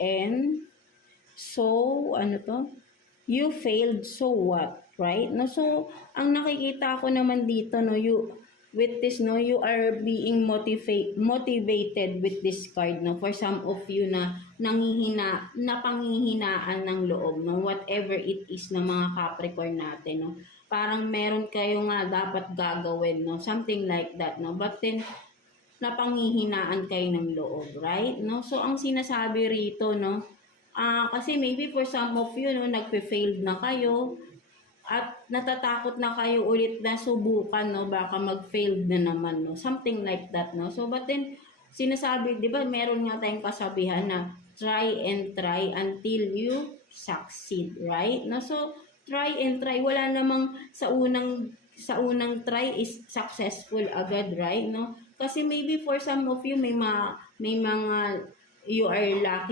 and so, ano to? You failed, so what? Right? No, so, ang nakikita ko naman dito, no, with this, no, you are being motivated with this card, no, for some of you na panghihinaan ng loob, no, whatever it is na mga Capricorn natin, no, parang meron kayo nga dapat gagawin, no, something like that, no, but then, napanghihinaan kayo ng loob, right? No? So, ang sinasabi rito, no, kasi maybe for some of you, no, nagpe-failed na kayo at natatakot na kayo ulit na subukan, no, baka mag-failed na naman, no, something like that, no. So, but then, sinasabi, di ba, meron nga tayong kasabihan na try and try until you succeed, right? No, so, try and try, wala namang sa unang try is successful agad, right? No? Kasi maybe for some of you may mga you are lacking